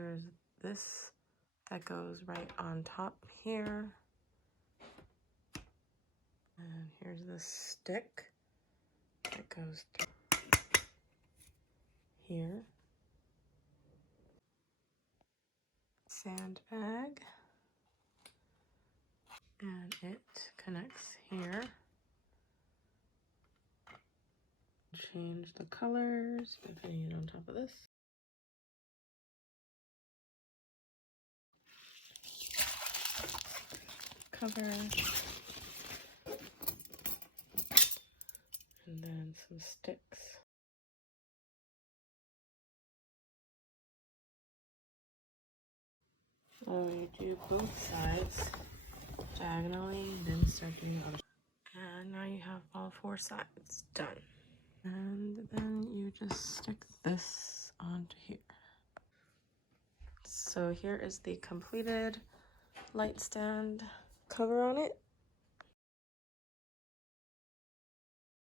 There's this that goes right on top here. And here's the stick that goes through here. Sandbag. And it connects here. Change the colors by putting it on top of this. Cover. And then some sticks. So you do both sides diagonally, then start doing the other. And now you have all 4 sides done. And then you just stick this onto here. So here is the completed light stand cover on it.